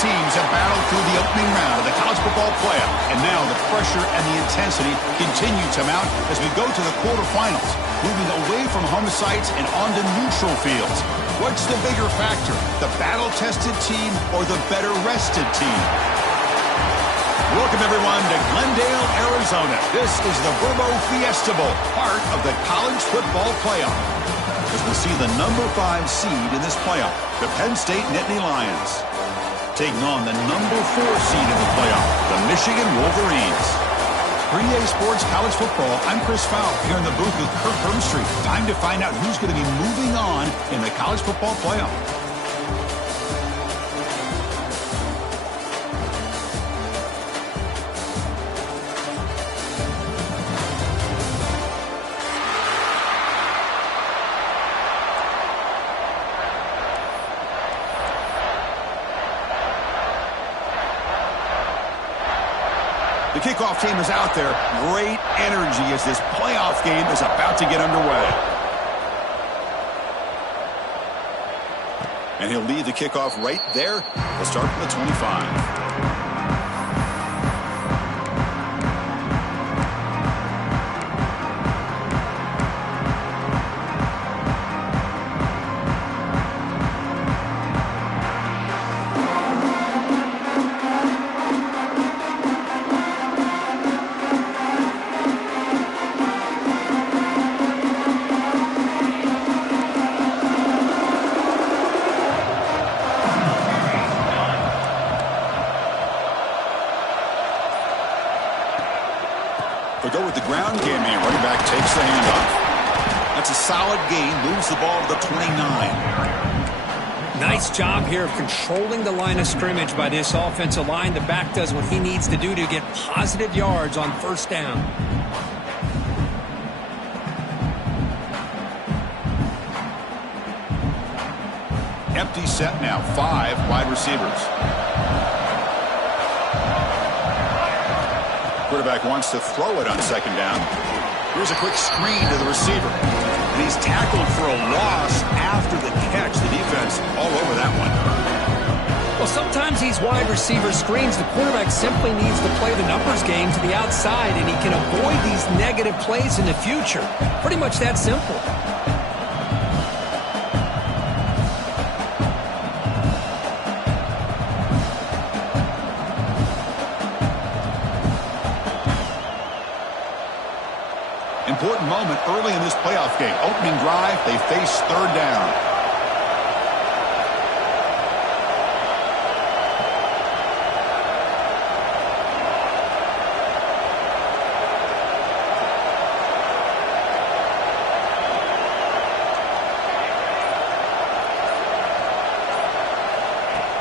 teams have battled through the opening round of the college football playoff, and now the pressure and the intensity continue to mount as we go to the quarterfinals, moving away from home sites and onto neutral fields. What's the bigger factor, the battle-tested team or the better-rested team? Welcome, everyone, to Glendale, Arizona. This is the Verbo Fiesta Bowl, part of the college football playoff. As we see the number 5 seed in this playoff, the Penn State Nittany Lions, taking on the number 4 seed in the playoff, the Michigan Wolverines. For EA Sports College Football, I'm Chris Fowl here in the booth with Kirk Burnstreet. Time to find out who's going to be moving on in the college football playoff. The kickoff team is out there. Great energy as this playoff game is about to get underway. And he'll lead the kickoff right there. We'll start from the 25. They'll go with the ground game, and running back takes the handoff. That's a solid gain, moves the ball to the 29. Nice job here of controlling the line of scrimmage by this offensive line. The back does what he needs to do to get positive yards on first down. Empty set now, 5 wide receivers. Quarterback wants to throw it on second down. Here's a quick screen to the receiver. And he's tackled for a loss after the catch. The defense all over that one. Well, sometimes these wide receiver screens, the quarterback simply needs to play the numbers game to the outside, and he can avoid these negative plays in the future. Pretty much that simple. Important moment early in this playoff game. Opening drive, they face third down.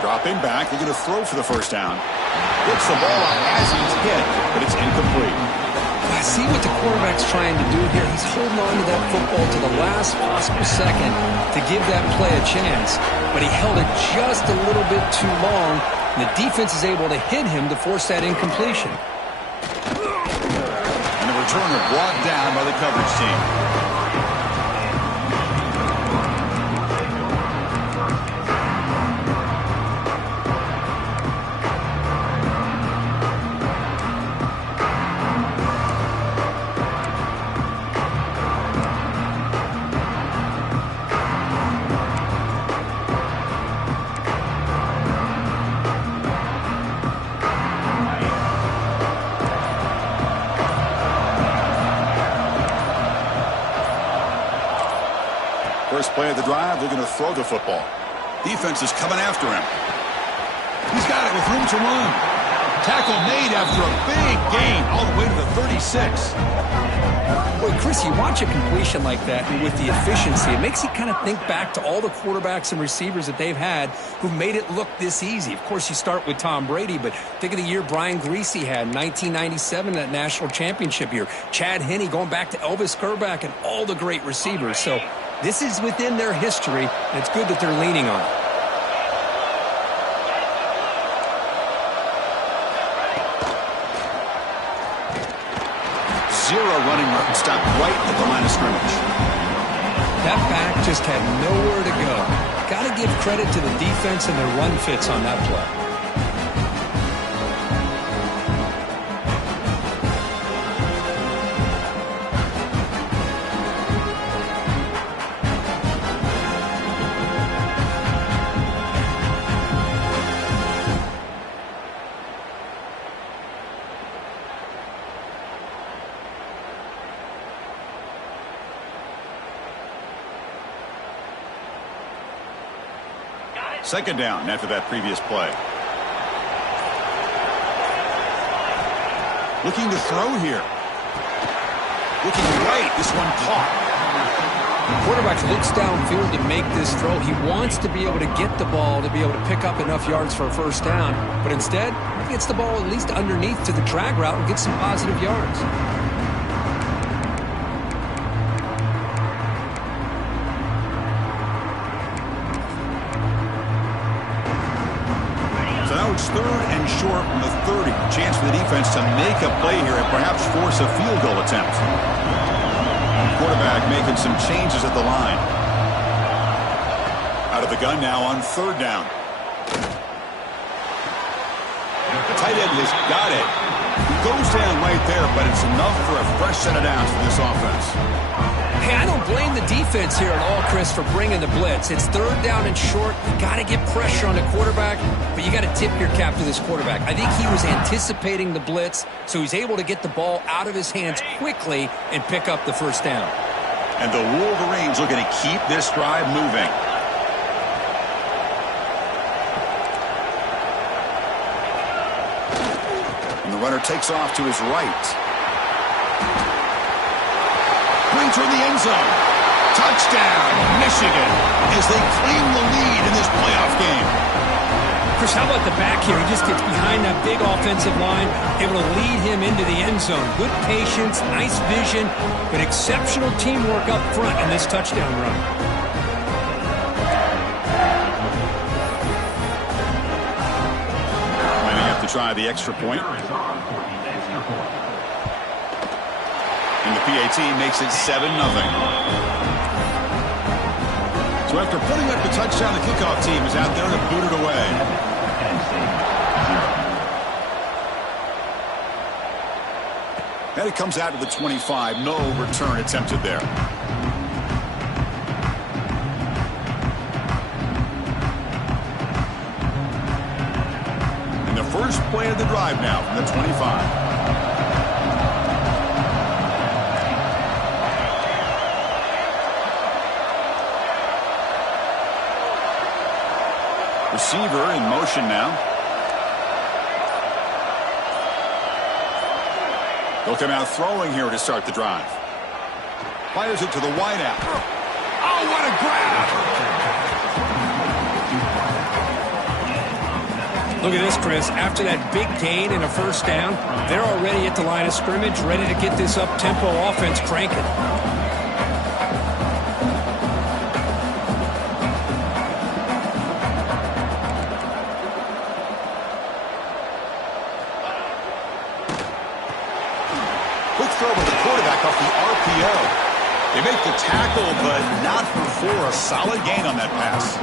Dropping back, they're going to throw for the first down. Gets the ball out as he's hit, but it's incomplete. I see what the quarterback's trying to do here. He's holding on to that football to the last possible second to give that play a chance. But he held it just a little bit too long, and the defense is able to hit him to force that incompletion. And the returner brought down by the coverage team. First play of the drive, they're going to throw the football. Defense is coming after him. He's got it with room to run. Tackle made after a big gain all the way to the 36. Boy, Chris, you watch a completion like that, and with the efficiency, it makes you kind of think back to all the quarterbacks and receivers that they've had who made it look this easy. Of course, you start with Tom Brady, but think of the year Brian Griese had in 1997, that national championship year. Chad Henne, going back to Elvis Grbac, and all the great receivers. So this is within their history, and it's good that they're leaning on it. Zero running route stopped right at the line of scrimmage. That back just had nowhere to go. Got to give credit to the defense and their run fits on that play. Second down after that previous play. Looking to throw here. Looking right. This one caught. The quarterback looks downfield to make this throw. He wants to be able to get the ball to be able to pick up enough yards for a first down. But instead, he gets the ball at least underneath to the drag route and gets some positive yards. So now it's 3rd and short from the 30. Chance for the defense to make a play here and perhaps force a field goal attempt. Quarterback making some changes at the line. Out of the gun now on 3rd down. The tight end has got it. He goes down right there, but it's enough for a fresh set of downs for this offense. Hey, I don't blame the defense here at all, Chris, for bringing the blitz. It's 3rd down and short. You got to get pressure on the quarterback, but you got to tip your cap to this quarterback. I think he was anticipating the blitz, so he's able to get the ball out of his hands quickly and pick up the first down. And the Wolverines looking to keep this drive moving. And the runner takes off to his right. Going toward the end zone. Touchdown, Michigan, as they claim the lead in this playoff game. Chris, how about the back here? He just gets behind that big offensive line, able to lead him into the end zone. Good patience, nice vision, but exceptional teamwork up front in this touchdown run. Might have to try the extra point. And the PAT makes it 7-0. So after putting up the touchdown, the kickoff team is out there to boot it away. And it comes out to the 25. No return attempted there. And the first play of the drive now from the 25. Receiver in motion now. They'll come out throwing here to start the drive. Fires it to the wideout. Oh, what a grab! Look at this, Chris. After that big gain and a first down, they're already at the line of scrimmage, ready to get this up-tempo offense cranking. They make the tackle, but not before a solid gain on that pass.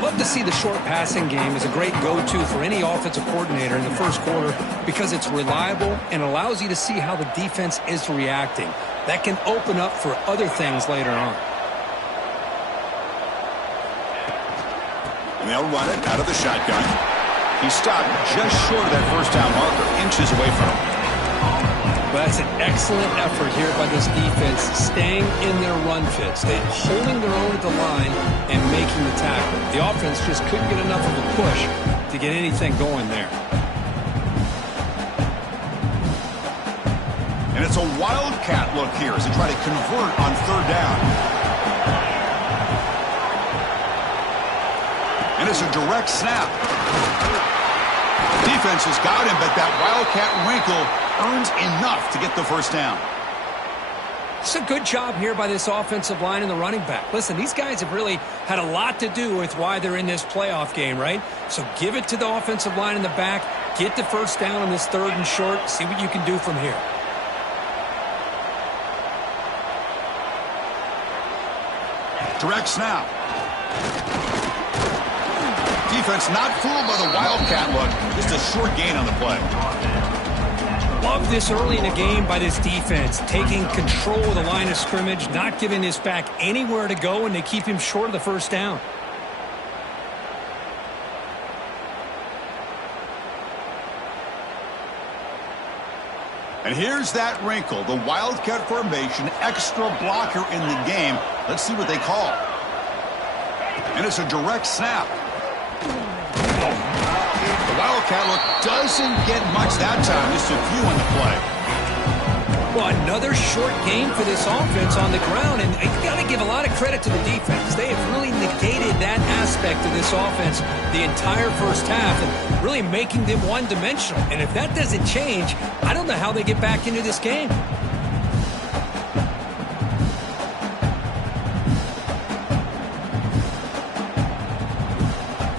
Love to see the short passing game as a great go-to for any offensive coordinator in the first quarter because it's reliable and allows you to see how the defense is reacting. That can open up for other things later on. And they'll run it out of the shotgun. He stopped just short of that first down marker, inches away from him. But that's an excellent effort here by this defense, staying in their run fits. They're holding their own at the line and making the tackle. The offense just couldn't get enough of a push to get anything going there. And it's a wildcat look here as they try to convert on 3rd down. And it's a direct snap. Defense has got him, but that wildcat wrinkle earns enough to get the first down. It's a good job here by this offensive line and the running back. Listen, these guys have really had a lot to do with why they're in this playoff game, right? So give it to the offensive line in the back. Get the first down on this 3rd and short. See what you can do from here. Direct snap. Defense not fooled by the wildcat look. Just a short gain on the play. Love this early in the game by this defense, taking control of the line of scrimmage, not giving this back anywhere to go, and they keep him short of the first down. And here's that wrinkle, the wildcat formation, extra blocker in the game. Let's see what they call. And it's a direct snap. The Wildcat look doesn't get much that time. Just a few on the play. Well, another short game for this offense on the ground, and you got to give a lot of credit to the defense. They have really negated that aspect of this offense the entire first half and really making them one-dimensional. And if that doesn't change, I don't know how they get back into this game.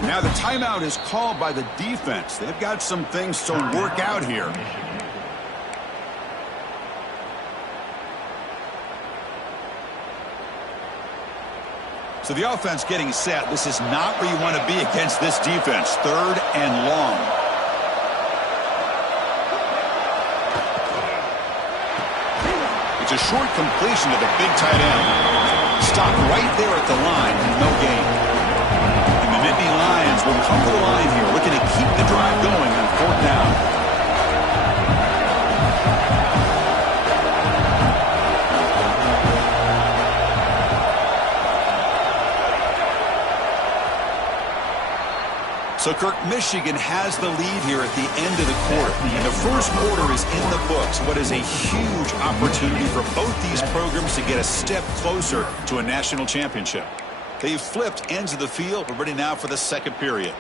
Now the timeout is called by the defense. They've got some things to work out here. So the offense getting set. This is not where you want to be against this defense. 3rd and long. It's a short completion to the big tight end. Stop right there at the line and no gain. And the Nittany Lions will come to the line here, looking to keep the drive going on 4th down. So, Kirk, Michigan has the lead here at the end of the quarter. And the first quarter is in the books. What is a huge opportunity for both these programs to get a step closer to a national championship. They've flipped ends of the field. We're ready now for the second period.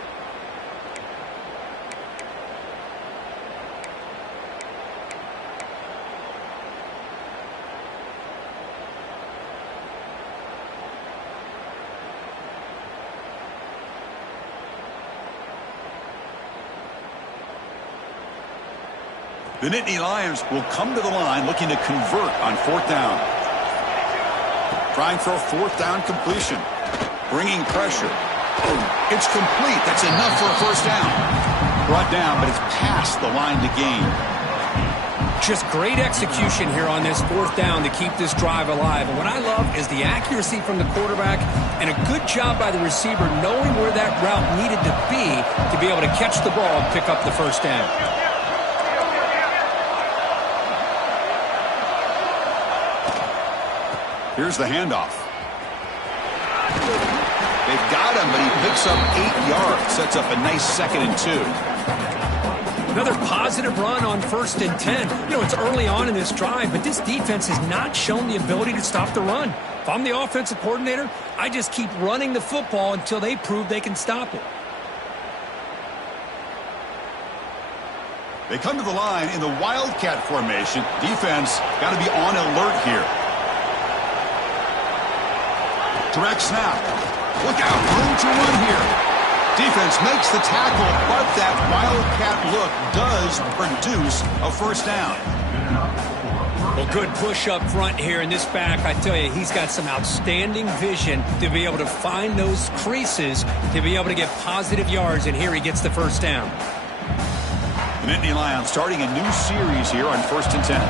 The Nittany Lions will come to the line looking to convert on 4th down. Trying for a 4th down completion. Bringing pressure. Oh, it's complete. That's enough for a first down. Brought down, but it's past the line to gain. Just great execution here on this 4th down to keep this drive alive. And what I love is the accuracy from the quarterback and a good job by the receiver knowing where that route needed to be able to catch the ball and pick up the first down. Here's the handoff. They've got him, but he picks up 8 yards. Sets up a nice 2nd and 2. Another positive run on 1st and 10. You know, it's early on in this drive, but this defense has not shown the ability to stop the run. If I'm the offensive coordinator, I just keep running the football until they prove they can stop it. They come to the line in the Wildcat formation. Defense got to be on alert here. Direct snap. Look out. Room to run here. Defense makes the tackle, but that Wildcat look does produce a first down. Well, good push up front here in this back. I tell you, he's got some outstanding vision to be able to find those creases, to be able to get positive yards, and here he gets the first down. The Nittany Lions starting a new series here on 1st and 10.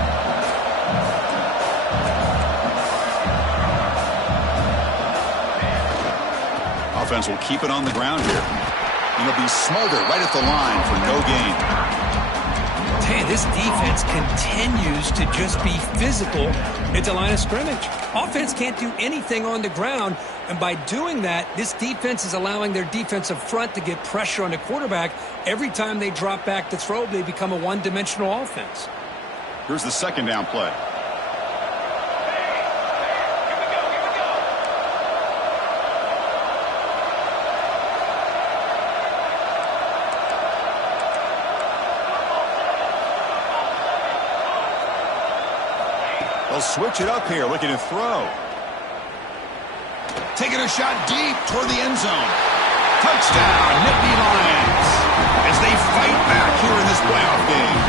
Offense will keep it on the ground here. And he'll be smarter right at the line for no gain. Hey, this defense continues to just be physical at the line of scrimmage. Offense can't do anything on the ground, and by doing that, this defense is allowing their defensive front to get pressure on the quarterback. Every time they drop back to throw, they become a one-dimensional offense. Here's the 2nd down play. They'll switch it up here, looking to throw. Taking a shot deep toward the end zone. Touchdown, Nittany Lions, as they fight back here in this playoff game.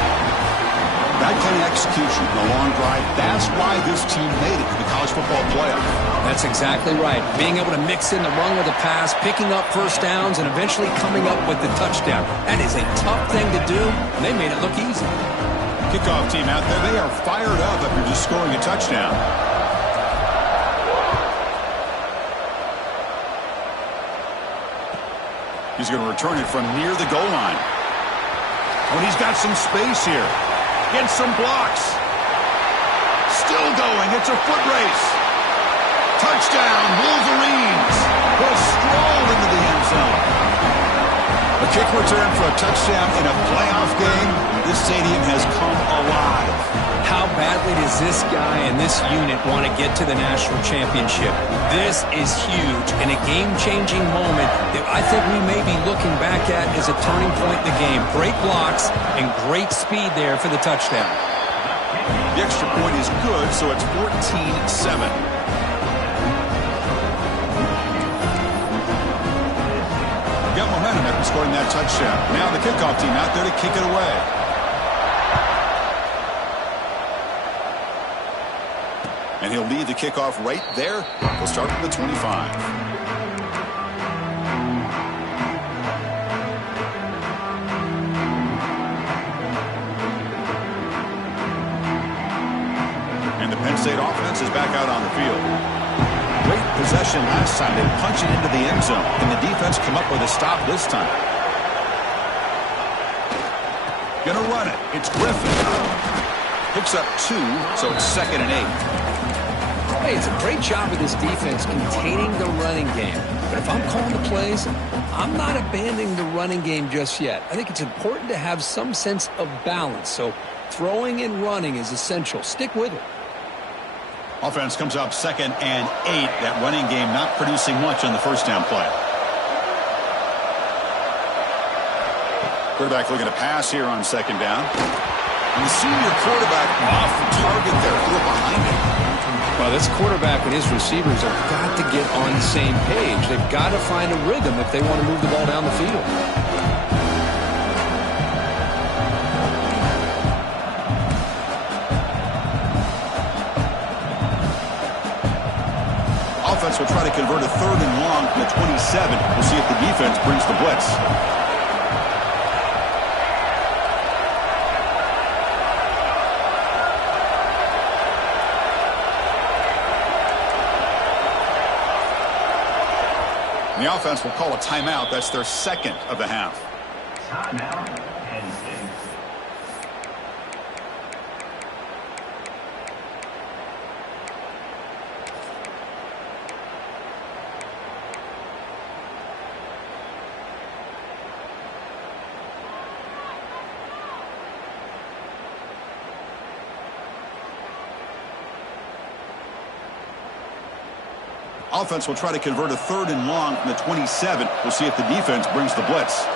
That kind of execution in a long drive, that's why this team made it to the college football playoff. That's exactly right. Being able to mix in the run with the pass, picking up first downs, and eventually coming up with the touchdown. That is a tough thing to do, and they made it look easy. Kickoff team out there, they are fired up after just scoring a touchdown. He's going to return it from near the goal line. Oh, and he's got some space here. Gets some blocks. Still going. It's a foot race. Touchdown, Wolverines. The strong kick return for a touchdown in a playoff game. This stadium has come alive. How badly does this guy and this unit want to get to the national championship? This is huge and a game-changing moment that I think we may be looking back at as a turning point in the game. Great blocks and great speed there for the touchdown. The extra point is good, so it's 14-7. Got momentum after scoring that touchdown. Now the kickoff team out there to kick it away. And he'll lead the kickoff right there. He'll start from the 25. And the Penn State offense is back out on the field. Great possession last time. They punch it into the end zone. Can the defense come up with a stop this time? Gonna run it. It's Griffin. Picks up 2, so it's 2nd and 8. Hey, it's a great job of this defense containing the running game. But if I'm calling the plays, I'm not abandoning the running game just yet. I think it's important to have some sense of balance. So throwing and running is essential. Stick with it. Offense comes up 2nd and 8. That running game not producing much on the first down play. Quarterback looking to pass here on 2nd down. And the senior quarterback off target there. Threw it behind him. Well, this quarterback and his receivers have got to get on the same page. They've got to find a rhythm if they want to move the ball down the field. Offense will try to convert a 3rd and long from the 27. We'll see if the defense brings the blitz. The offense will call a timeout. That's their 2nd of the half. Timeout, Penn State. Offense will try to convert a 3rd and long from the 27. We'll see if the defense brings the blitz.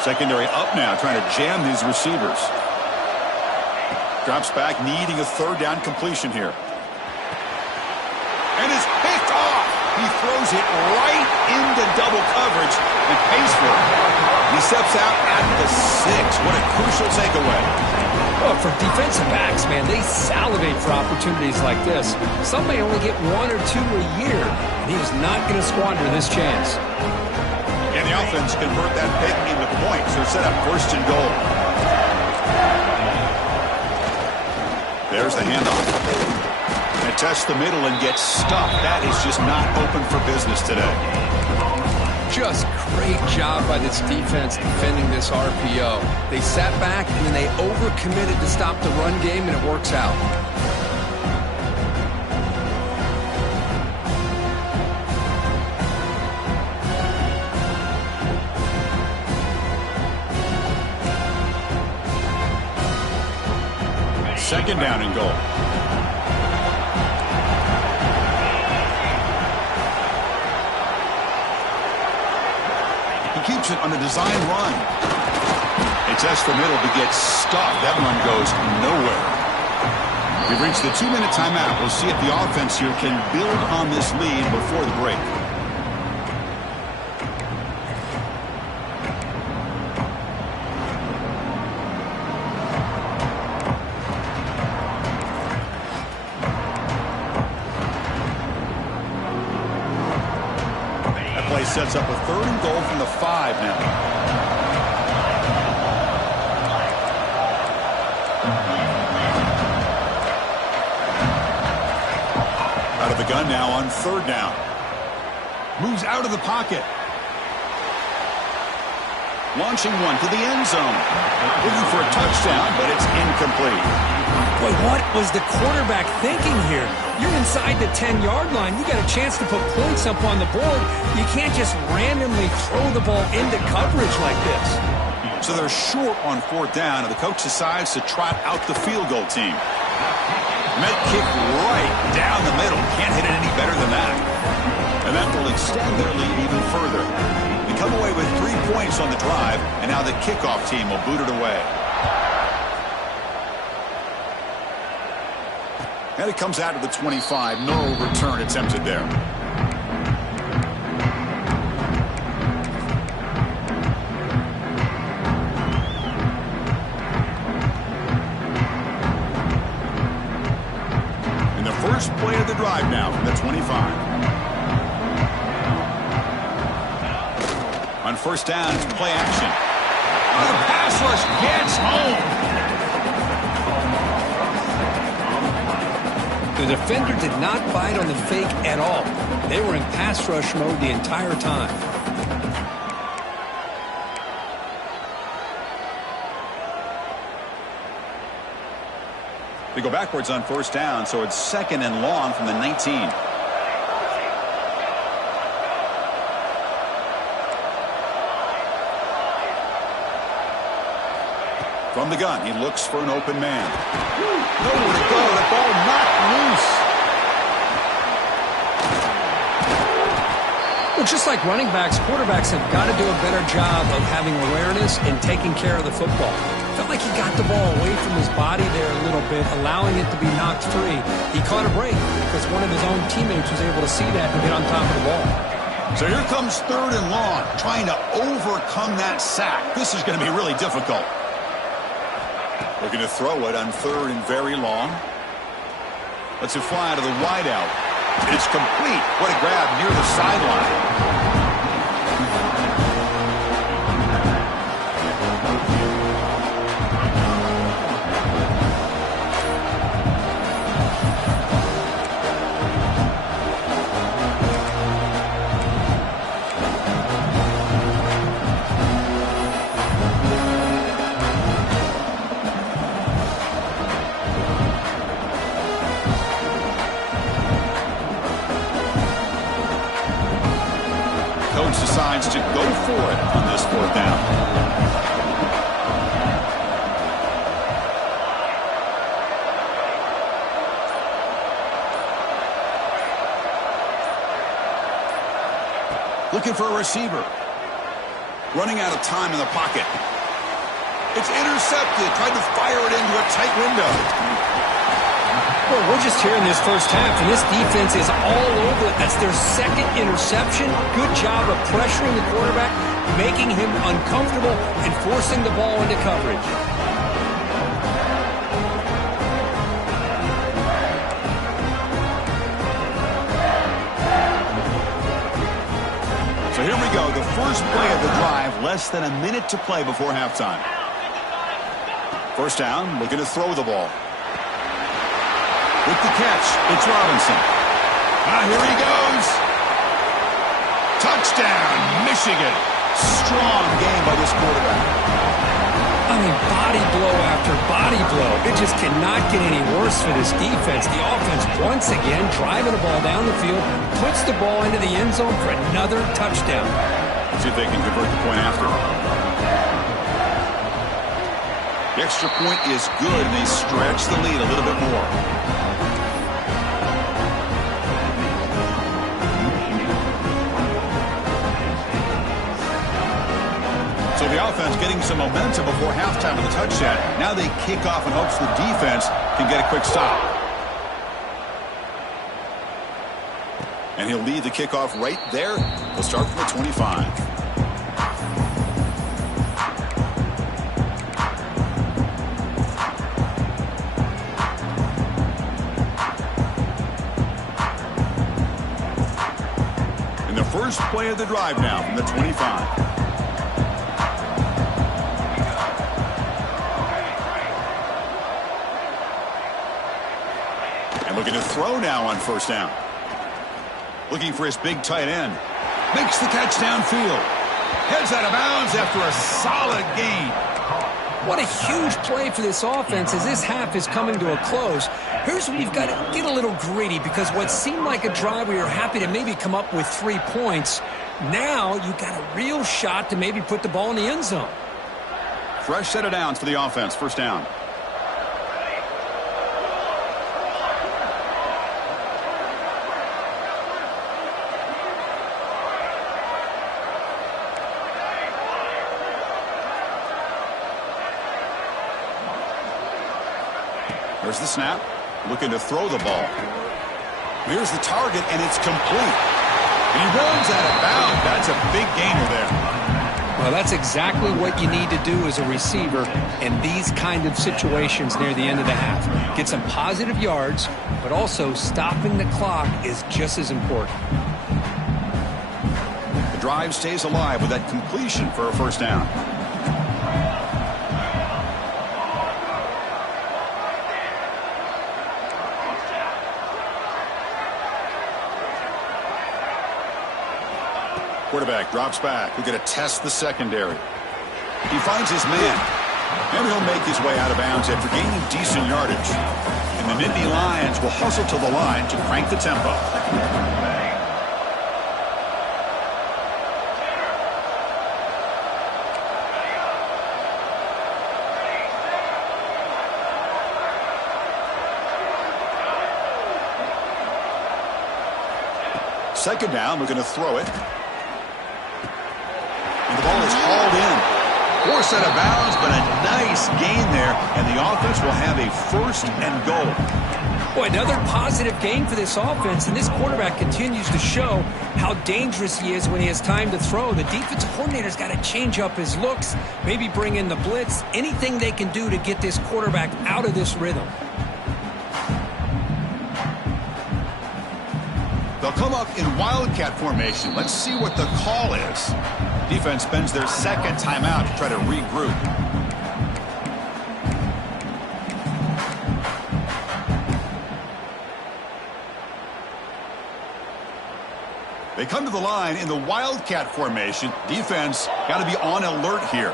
Secondary up now, trying to jam these receivers. Drops back, needing a 3rd down completion here. And is picked off. He throws it right into double coverage and pays for it. He steps out at the 6. What a crucial takeaway. Oh, for defensive backs, man, they salivate for opportunities like this. Some may only get 1 or 2 a year, and he is not going to squander this chance. And the offense convert that pick into points. They're set up 1st and goal. There's the handoff. And tests the middle and gets stuffed. That is just not open for business today. Just great job by this defense defending this RPO. They sat back and then they overcommitted to stop the run game, and it works out. Second down and goal. Keeps it on a design run. It tests the middle to get stuffed. That run goes nowhere. We've reached the 2-minute timeout. We'll see if the offense here can build on this lead before the break. Sets up a 3rd and goal from the 5 now. Out of the gun now on 3rd down. Moves out of the pocket. Launching one to the end zone. Looking for a touchdown, but it's incomplete. Boy, what was the quarterback thinking here? You're inside the 10-yard line. You got a chance to put points up on the board. You can't just randomly throw the ball into coverage like this. So they're short on 4th down, and the coach decides to trot out the field goal team. Met kick right down the middle. Can't hit it any better than that. And that will extend their lead even further. They come away with 3 points on the drive, and now the kickoff team will boot it away. And it comes out of the 25. No return attempted there. And the first play of the drive now from the 25. On 1st down, it's play action. Oh, the pass rush gets home. The defender did not bite on the fake at all. They were in pass rush mode the entire time. They go backwards on 1st down, so it's 2nd and long from the 19. From the gun, he looks for an open man. Nowhere to go. The ball knocked loose. Well, just like running backs, quarterbacks have got to do a better job of having awareness and taking care of the football. Felt like he got the ball away from his body there a little bit, allowing it to be knocked free. He caught a break because one of his own teammates was able to see that and get on top of the ball. So here comes 3rd and long, trying to overcome that sack. This is going to be really difficult. Looking to throw it on 3rd and very long. Lets it fly to the wideout. It's complete. What a grab near the sideline. Decides to go for it on this 4th down. Looking for a receiver. Running out of time in the pocket. It's intercepted. Tried to fire it into a tight window. Well, we're just here in this first half, and this defense is all over it. That's their 2nd interception. Good job of pressuring the quarterback, making him uncomfortable, and forcing the ball into coverage. So here we go, the first play of the drive, less than a minute to play before halftime. 1st down, looking to throw the ball. With the catch, it's Robinson. Here he goes. Touchdown, Michigan. Strong game by this quarterback. I mean, body blow after body blow. It just cannot get any worse for this defense. The offense, once again, driving the ball down the field, puts the ball into the end zone for another touchdown. See if they can convert the point after. The extra point is good, and they stretch the lead a little bit more. So the offense getting some momentum before halftime of the touchdown. Now they kick off in hopes the defense can get a quick stop. And he'll lead the kickoff right there. He'll start from the 25. And the first play of the drive now from the 25. Looking to throw now on 1st down. Looking for his big tight end. Makes the catch downfield. Heads out of bounds after a solid gain. What a huge play for this offense as this half is coming to a close. Here's where you've got to get a little greedy, because what seemed like a drive where you're happy to maybe come up with 3 points, now you've got a real shot to maybe put the ball in the end zone. Fresh set of downs for the offense. First down. There's the snap. Looking to throw the ball. Here's the target, and it's complete. He runs out of bounds. That's a big gainer there. Well, that's exactly what you need to do as a receiver in these kind of situations near the end of the half. Get some positive yards, but also stopping the clock is just as important. The drive stays alive with that completion for a first down. Quarterback drops back. We're going to test the secondary. He finds his man, and he'll make his way out of bounds after gaining decent yardage. And the Nittany Lions will hustle to the line to crank the tempo. Second down, we're going to throw it. And the ball is hauled in. Forced out of bounds, but a nice gain there. And the offense will have a first and goal. Boy, another positive gain for this offense. And this quarterback continues to show how dangerous he is when he has time to throw. The defensive coordinator's got to change up his looks, maybe bring in the blitz, anything they can do to get this quarterback out of this rhythm. They'll come up in wildcat formation. Let's see what the call is. Defense spends their second timeout to try to regroup. They come to the line in the wildcat formation. Defense got to be on alert here.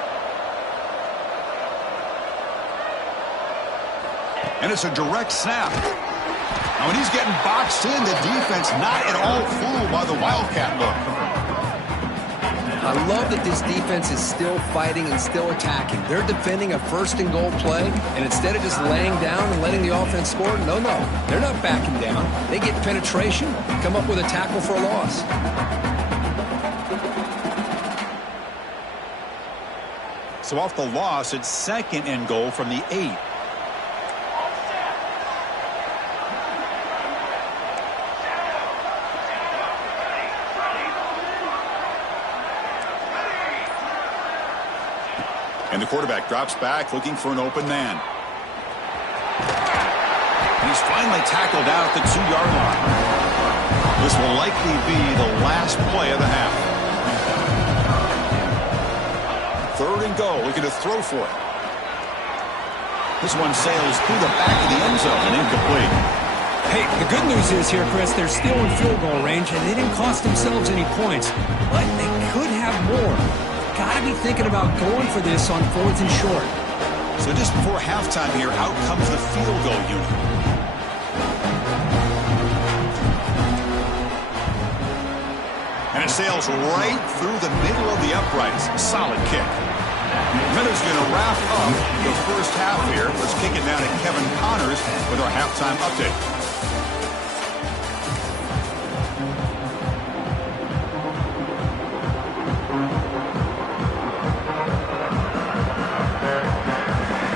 And it's a direct snap. Now, when he's getting boxed in, the defense not at all fooled by the wildcat look. I love that this defense is still fighting and still attacking. They're defending a first and goal play, and instead of just laying down and letting the offense score, no, they're not backing down. They get penetration, come up with a tackle for a loss. So off the loss, it's second and goal from the 8. And the quarterback drops back, looking for an open man. He's finally tackled out at the 2-yard line. This will likely be the last play of the half. Third and goal, looking to throw for it. This one sails through the back of the end zone and incomplete. Hey, the good news is here, Chris, they're still in field goal range, and they didn't cost themselves any points. But they could have more. Got to be thinking about going for this on 4th and short. So just before halftime here, out comes the field goal unit. And it sails right through the middle of the uprights. Solid kick. Miller's going to wrap up the first half here. Let's kick it down to Kevin Connors with our halftime update.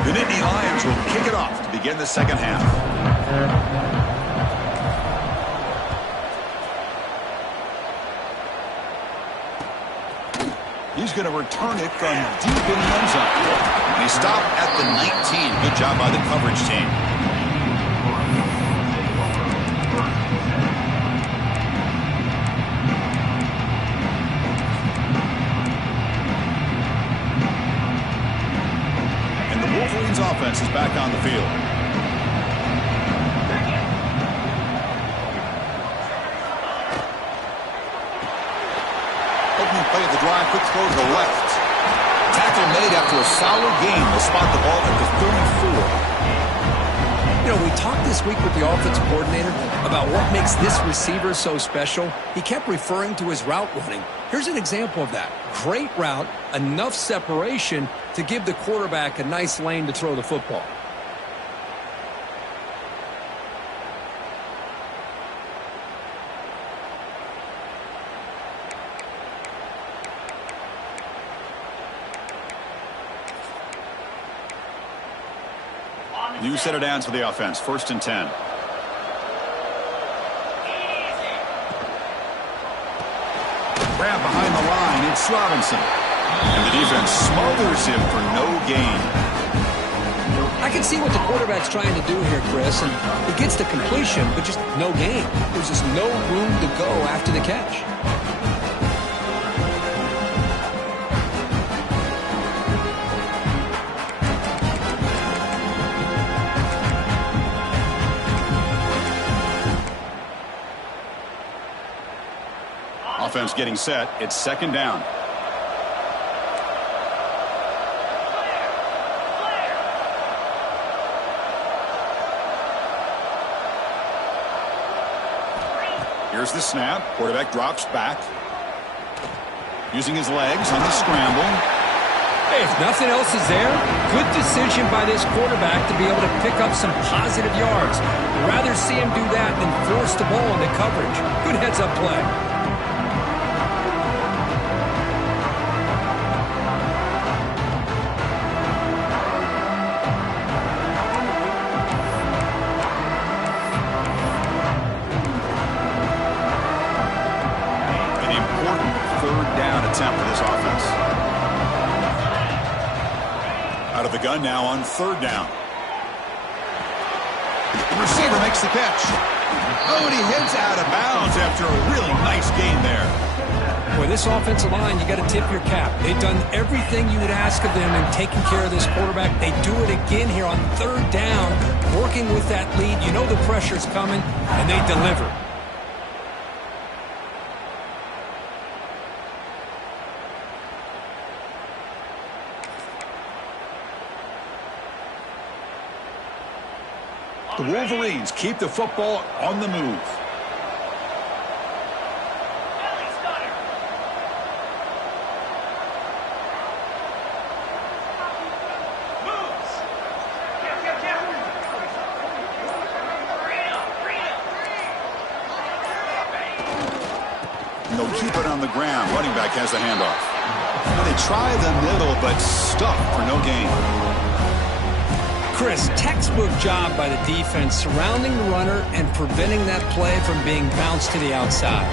The Nittany Lions will kick it off to begin the second half. He's going to return it from deep in the end zone. And he stopped at the 19. Good job by the coverage team. Wolverines offense is back on the field. Opening play of the drive, quick throw to the left. tackle made after a solid gain. They'll spot the ball at the 34. You know, we talked this week with the offensive coordinator about what makes this receiver so special. He kept referring to his route running. Here's an example of that. Great route, enough separation to give the quarterback a nice lane to throw the football. New set of downs for the offense. 1st and 10. Grab behind the line. It's Robinson. And the defense smothers him for no gain. I can see what the quarterback's trying to do here, Chris. And he gets the completion, but just no gain. There's just no room to go after the catch. Offense getting set. It's 2nd down. Here's the snap. Quarterback drops back. Using his legs on the scramble. Hey, if nothing else is there, good decision by this quarterback to be able to pick up some positive yards. I'd rather see him do that than force the ball into coverage. Good heads-up play. Attempt for this offense. Out of the gun now on 3rd down. The receiver makes the catch. Oh, and he heads out of bounds after a really nice gain there. Boy, this offensive line, you got to tip your cap. They've done everything you would ask of them in taking care of this quarterback. They do it again here on 3rd down, working with that lead. You know the pressure's coming, and they deliver. The Wolverines keep the football on the move. And they'll keep it on the ground. Running back has the handoff. Now they try the middle, but stuffed for no gain. Chris, textbook job by the defense surrounding the runner and preventing that play from being bounced to the outside.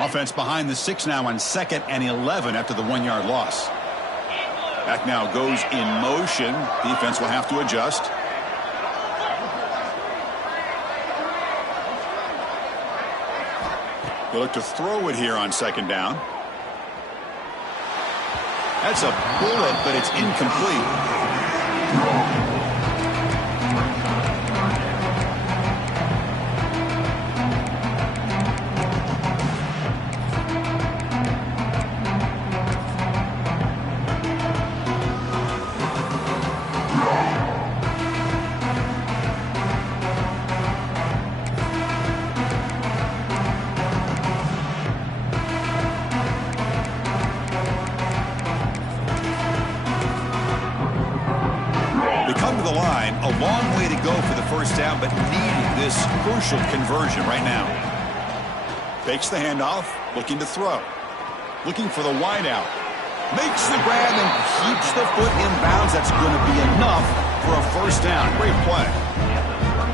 Offense behind the 6 now on 2nd and 11 after the 1-yard loss. Back now goes in motion. Defense will have to adjust. They'll look to throw it here on 2nd down. That's a bullet, but it's incomplete. A long way to go for the 1st down, but needing this crucial conversion right now. Fakes the handoff, looking to throw. Looking for the wideout. Makes the grab and keeps the foot in bounds. That's going to be enough for a 1st down. Great play.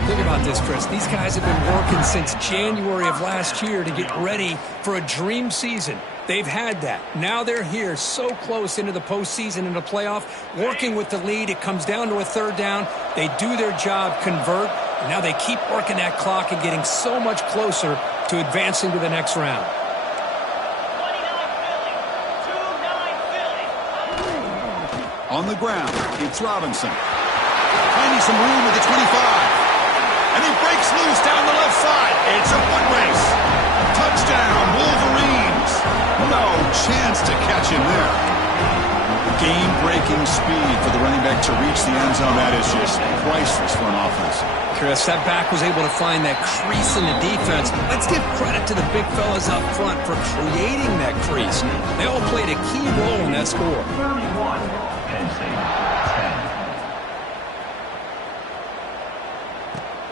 Think about this, Chris. These guys have been working since January of last year to get ready for a dream season. They've had that. Now they're here so close into the postseason and the playoff, working with the lead. It comes down to a 3rd down. They do their job, convert, And now they keep working that clock and getting so much closer to advancing to the next round. On the ground, it's Robinson. Finding some room at the 25. And he breaks loose down the left side. It's a foot race. Touchdown, Wolverines. No chance to catch him there. Game-breaking speed for the running back to reach the end zone. That is just priceless for an offense. Chris, that back was able to find that crease in the defense. Let's give credit to the big fellas up front for creating that crease. They all played a key role in that score. 31, Penn State,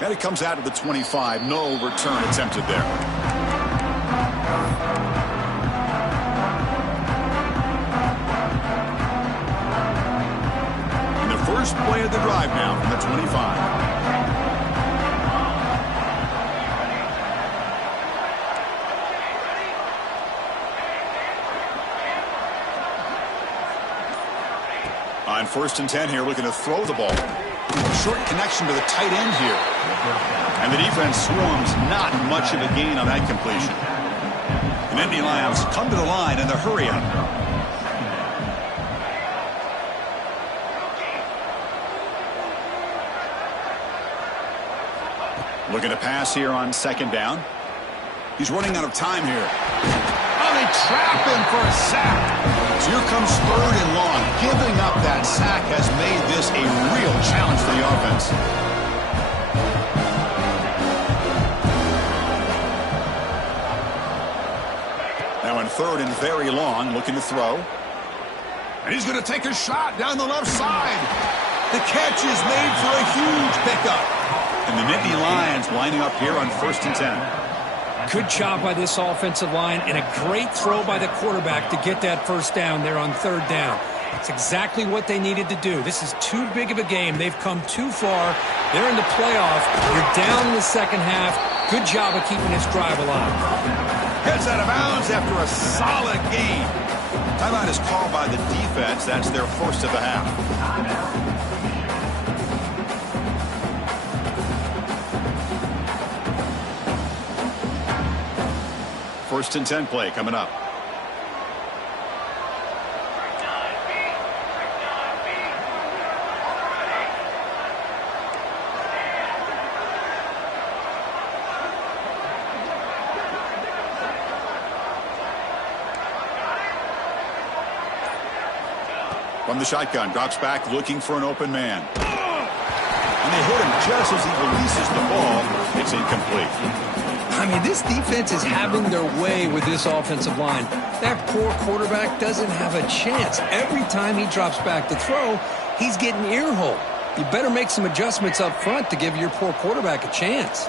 10. And it comes out of the 25. No return attempted there. And the first play of the drive now from the 25. On 1st and 10 here, looking to throw the ball. Short connection to the tight end here. And the defense swarms, not much of a gain on that completion. And Indy Lions come to the line in the hurry up. Looking to pass here on 2nd down. He's running out of time here. Oh, they trap him for a sack. So here comes 3rd and long. Giving up that sack has made this a real challenge for the offense. Now in 3rd and very long, looking to throw. And he's going to take a shot down the left side. The catch is made for a huge pickup. And the Nittany Lions lining up here on 1st and 10. Good job by this offensive line and a great throw by the quarterback to get that 1st down there on 3rd down. It's exactly what they needed to do. This is too big of a game. They've come too far. They're in the playoff. You're down in the 2nd half. Good job of keeping this drive alive. Gets out of bounds after a solid game. Timeout is called by the defense. That's their first of the half. 1st and 10 play coming up. From the shotgun, drops back looking for an open man. And they hit him just as he releases the ball. It's incomplete. I mean, this defense is having their way with this offensive line. That poor quarterback doesn't have a chance. Every time he drops back to throw, he's getting ear-hole. You better make some adjustments up front to give your poor quarterback a chance.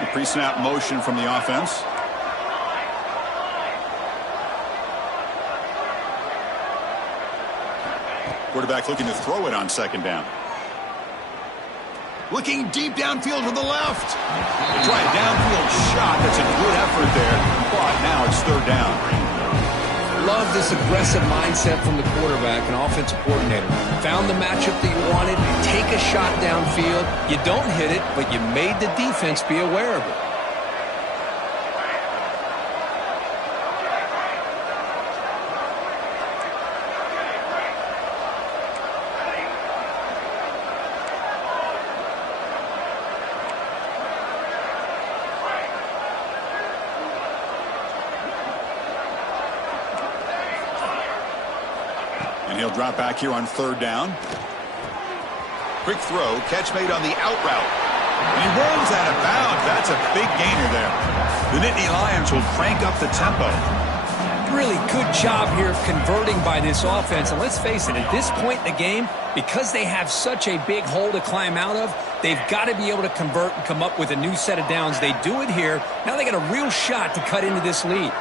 The pre-snap motion from the offense. Quarterback looking to throw it on 2nd down. Looking deep downfield to the left. Try a downfield shot. That's a good effort there. But now it's 3rd down. Love this aggressive mindset from the quarterback and offensive coordinator. Found the matchup that you wanted. Take a shot downfield. You don't hit it, but you made the defense be aware of it. And he'll drop back here on 3rd down. Quick throw, catch made on the out route. And he rolls out of bounds. That's a big gainer there. The Nittany Lions will crank up the tempo. Really good job here of converting by this offense. And let's face it, at this point in the game, because they have such a big hole to climb out of, they've got to be able to convert and come up with a new set of downs. They do it here. Now they got a real shot to cut into this lead.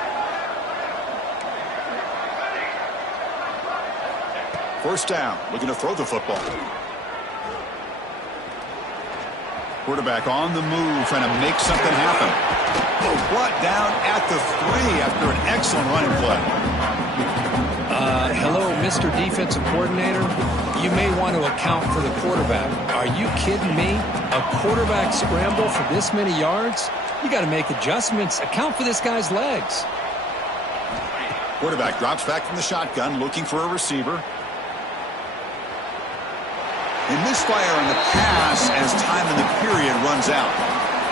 1st down, looking to throw the football. Quarterback on the move, trying to make something happen. Brought down at the 3 after an excellent running play. Hello, Mr. Defensive Coordinator. You may want to account for the quarterback. Are you kidding me? A quarterback scramble for this many yards? You got to make adjustments. Account for this guy's legs. Quarterback drops back from the shotgun, looking for a receiver. They misfire on the pass as time in the period runs out.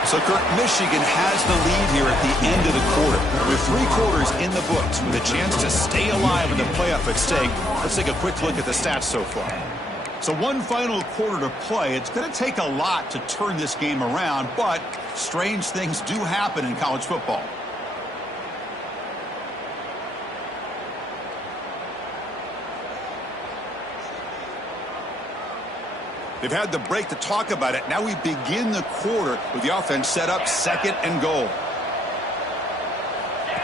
So, Kirk, Michigan has the lead here at the end of the quarter. With 3 quarters in the books, with a chance to stay alive in the playoff at stake, let's take a quick look at the stats so far. So one final quarter to play. It's going to take a lot to turn this game around, but strange things do happen in college football. They've had the break to talk about it. Now we begin the quarter with the offense set up 2nd and goal.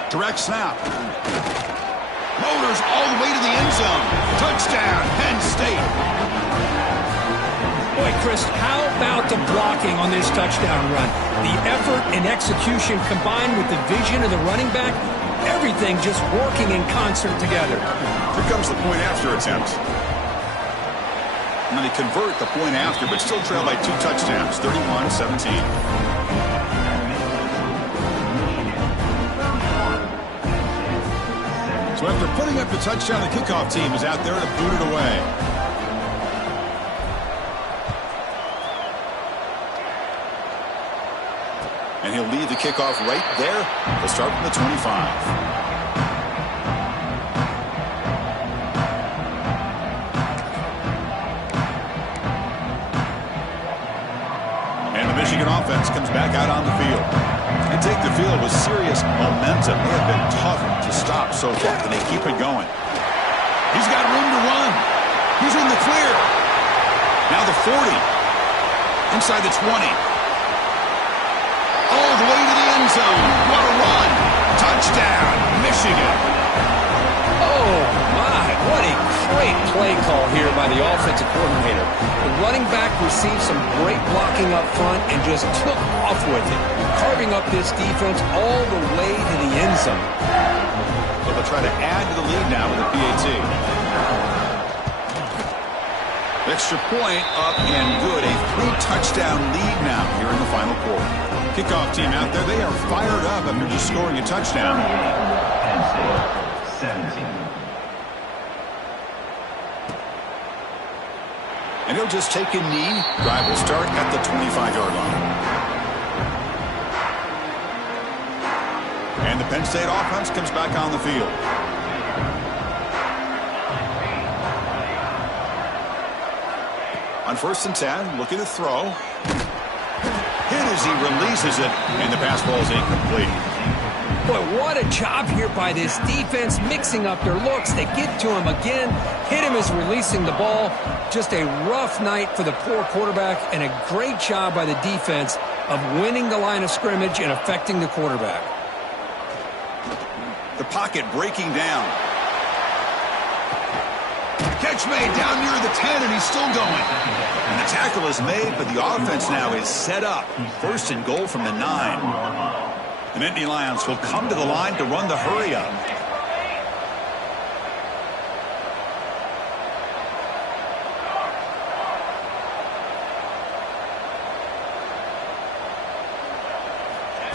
Direct snap. Motors all the way to the end zone. Touchdown, Penn State. Boy, Chris, how about the blocking on this touchdown run? The effort and execution combined with the vision of the running back, everything just working in concert together. Here comes the point after attempt. And they convert the point after, but still trail by 2 touchdowns, 31-17. So after putting up the touchdown, the kickoff team is out there to boot it away. And he'll lead the kickoff right there. He'll start from the 25. Michigan offense comes back out on the field. They take the field with serious momentum. They have been tough to stop so far, and they keep it going. He's got room to run. He's in the clear. Now the 40. Inside the 20. All the way to the end zone. What a run. Touchdown, Michigan. Oh, my. What a great play call here by the offensive coordinator. The running back received some great blocking up front and just took off with it, carving up this defense all the way to the end zone. So they'll try to add to the lead now with a PAT. Extra point up and good. A 3-touchdown lead now here in the final quarter. Kickoff team out there. They are fired up after just scoring a touchdown. Penn State, 17. And he'll just take a knee. Drive will start at the 25-yard line. And the Penn State offense comes back on the field. On 1st and 10, looking to throw. Hit as he releases it, and the pass ball is incomplete. Boy, what a job here by this defense, mixing up their looks. They get to him again, hit him as releasing the ball. Just a rough night for the poor quarterback, and a great job by the defense of winning the line of scrimmage and affecting the quarterback. The pocket breaking down. Catch made down near the 10, and he's still going. And the tackle is made, but the offense now is set up. 1st and goal from the 9. The Nittany Lions will come to the line to run the hurry up.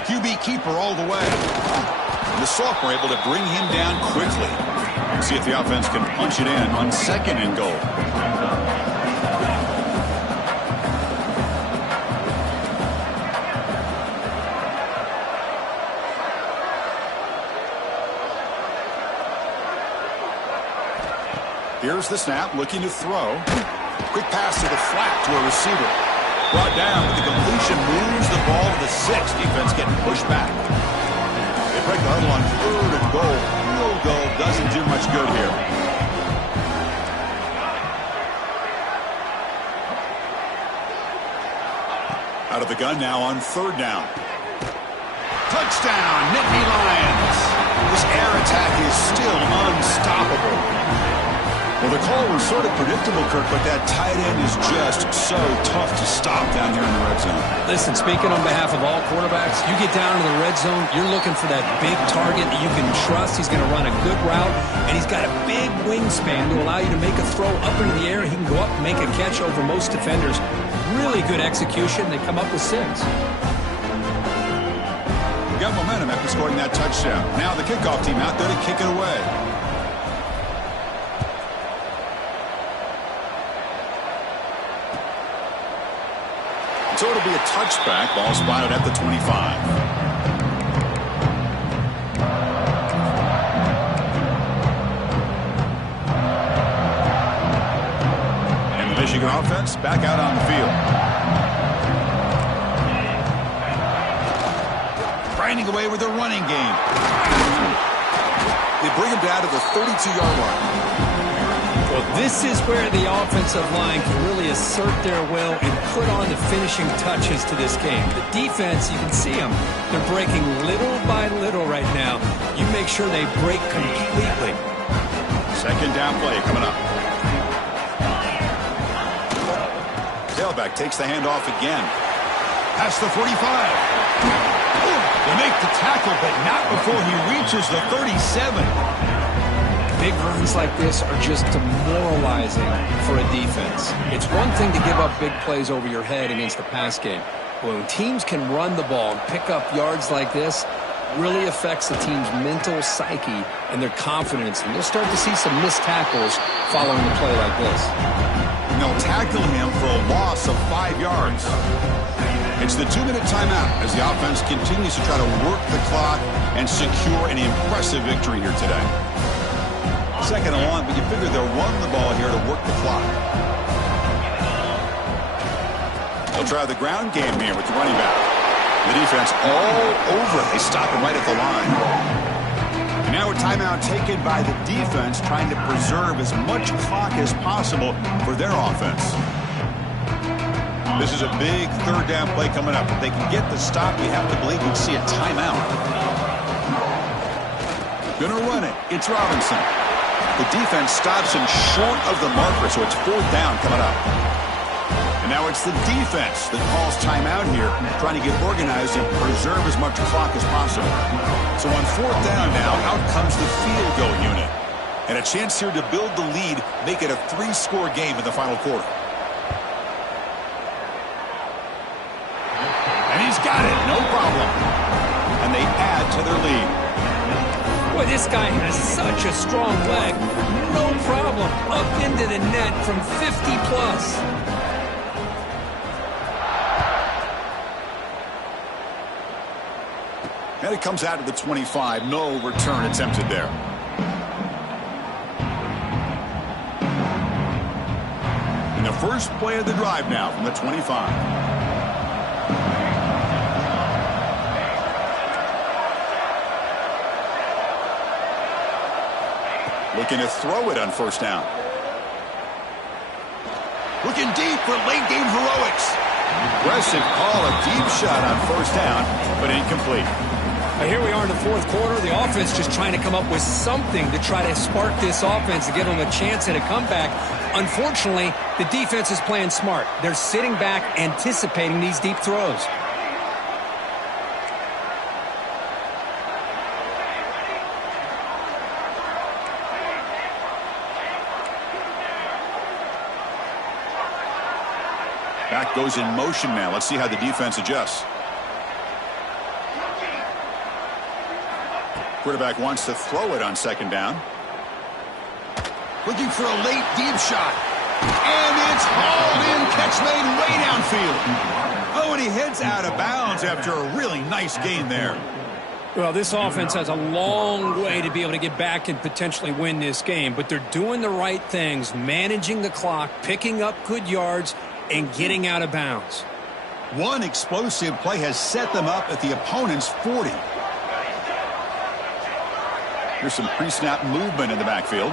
QB keeper all the way. And the sophomore able to bring him down quickly. See if the offense can punch it in on 2nd and goal. Here's the snap, looking to throw. Quick pass to the flat to a receiver. Brought down, but the completion moves the ball to the 6. Defense getting pushed back. They break the huddle on 3rd and goal. Field goal doesn't do much good here. Out of the gun now on 3rd down. Touchdown, Nittany Lions. This air attack is still unstoppable. Well, the call was sort of predictable, Kirk, but that tight end is just so tough to stop down here in the red zone. Listen, speaking on behalf of all quarterbacks, you get down to the red zone, you're looking for that big target that you can trust. He's going to run a good route, and he's got a big wingspan to allow you to make a throw up into the air. He can go up and make a catch over most defenders. Really good execution. They come up with 6. We got momentum after scoring that touchdown. Now the kickoff team out there to kick it away. So it'll be a touchback. Ball spotted at the 25. And the Michigan offense back out on the field. Grinding away with a running game. They bring him down to the 32-yard line. Well, this is where the offensive line can really assert their will and put on the finishing touches to this game. The defense, you can see them. They're breaking little by little right now. You make sure they break completely. Second down play coming up. Tailback takes the handoff again. Past the 45. They make the tackle, but not before he reaches the 37. Big runs like this are just demoralizing for a defense. It's one thing to give up big plays over your head against the pass game. But when teams can run the ball and pick up yards like this, really affects the team's mental psyche and their confidence. And you'll start to see some missed tackles following a play like this. And they'll tackle him for a loss of 5 yards. It's the 2-minute timeout as the offense continues to try to work the clock and secure an impressive victory here today. Second and long, but you figure they'll run the ball here to work the clock. They'll try the ground game here with the running back. The defense all over. They stop him right at the line. And now a timeout taken by the defense, trying to preserve as much clock as possible for their offense. This is a big third down play coming up. If they can get the stop, we have to believe we'd see a timeout. Gonna run it. It's Robinson. The defense stops him short of the marker, so it's 4th down coming up. And now it's the defense that calls timeout here, trying to get organized and preserve as much clock as possible. So on 4th down now, out comes the field goal unit. And a chance here to build the lead, make it a 3-score game in the final quarter. And he's got it, no problem. And they add to their lead. Boy, this guy has such a strong leg. No problem. Up into the net from 50-plus. And it comes out to the 25. No return attempted there. And the first play of the drive now from the 25. Looking to throw it on 1st down. Looking deep for late game heroics. Aggressive call, a deep shot on 1st down, but incomplete. Here we are in the 4th quarter. The offense just trying to come up with something to try to spark this offense to give them a chance at a comeback. Unfortunately, the defense is playing smart. They're sitting back, anticipating these deep throws. Back goes in motion now. Let's see how the defense adjusts. Quarterback wants to throw it on 2nd down. Looking for a late deep shot. And it's hauled in. Catch made way downfield. Oh, and he heads out of bounds after a really nice gain there. Well, this offense has a long way to be able to get back and potentially win this game, but they're doing the right things, managing the clock, picking up good yards, and getting out of bounds. One explosive play has set them up at the opponent's 40. Here's some pre-snap movement in the backfield.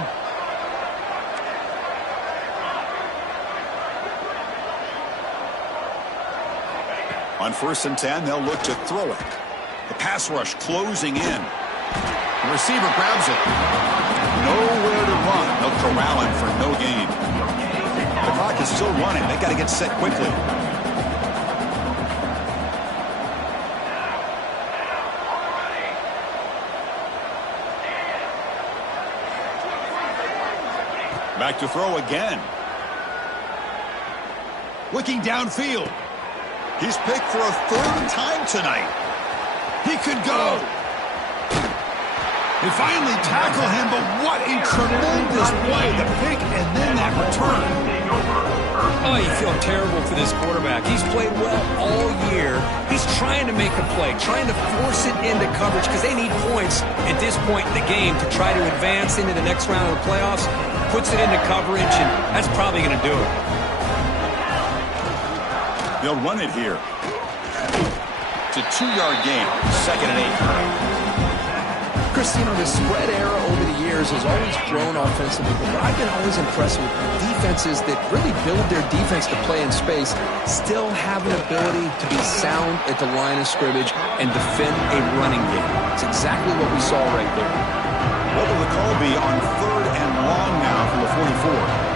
On 1st and 10, they'll look to throw it. The pass rush closing in. The receiver grabs it. Nowhere to run. They'll corral him for no gain. The clock is still running. They got to get set quickly. Back to throw again. Looking downfield. He's picked for a third time tonight. He could go. They finally tackle him, but what a tremendous play. The pick and then that return. Oh, you feel terrible for this quarterback. He's played well all year. He's trying to make a play, trying to force it into coverage because they need points at this point in the game to try to advance into the next round of the playoffs. Puts it into coverage, and that's probably going to do it. They'll run it here. It's a 2-yard gain, 2nd and 8. Chris, you know, the spread era over the years has always grown offensively, but I've been always impressed with defenses that really build their defense to play in space, still have an ability to be sound at the line of scrimmage and defend a running game. It's exactly what we saw right there. What will the call be on 3rd and long now from the 44?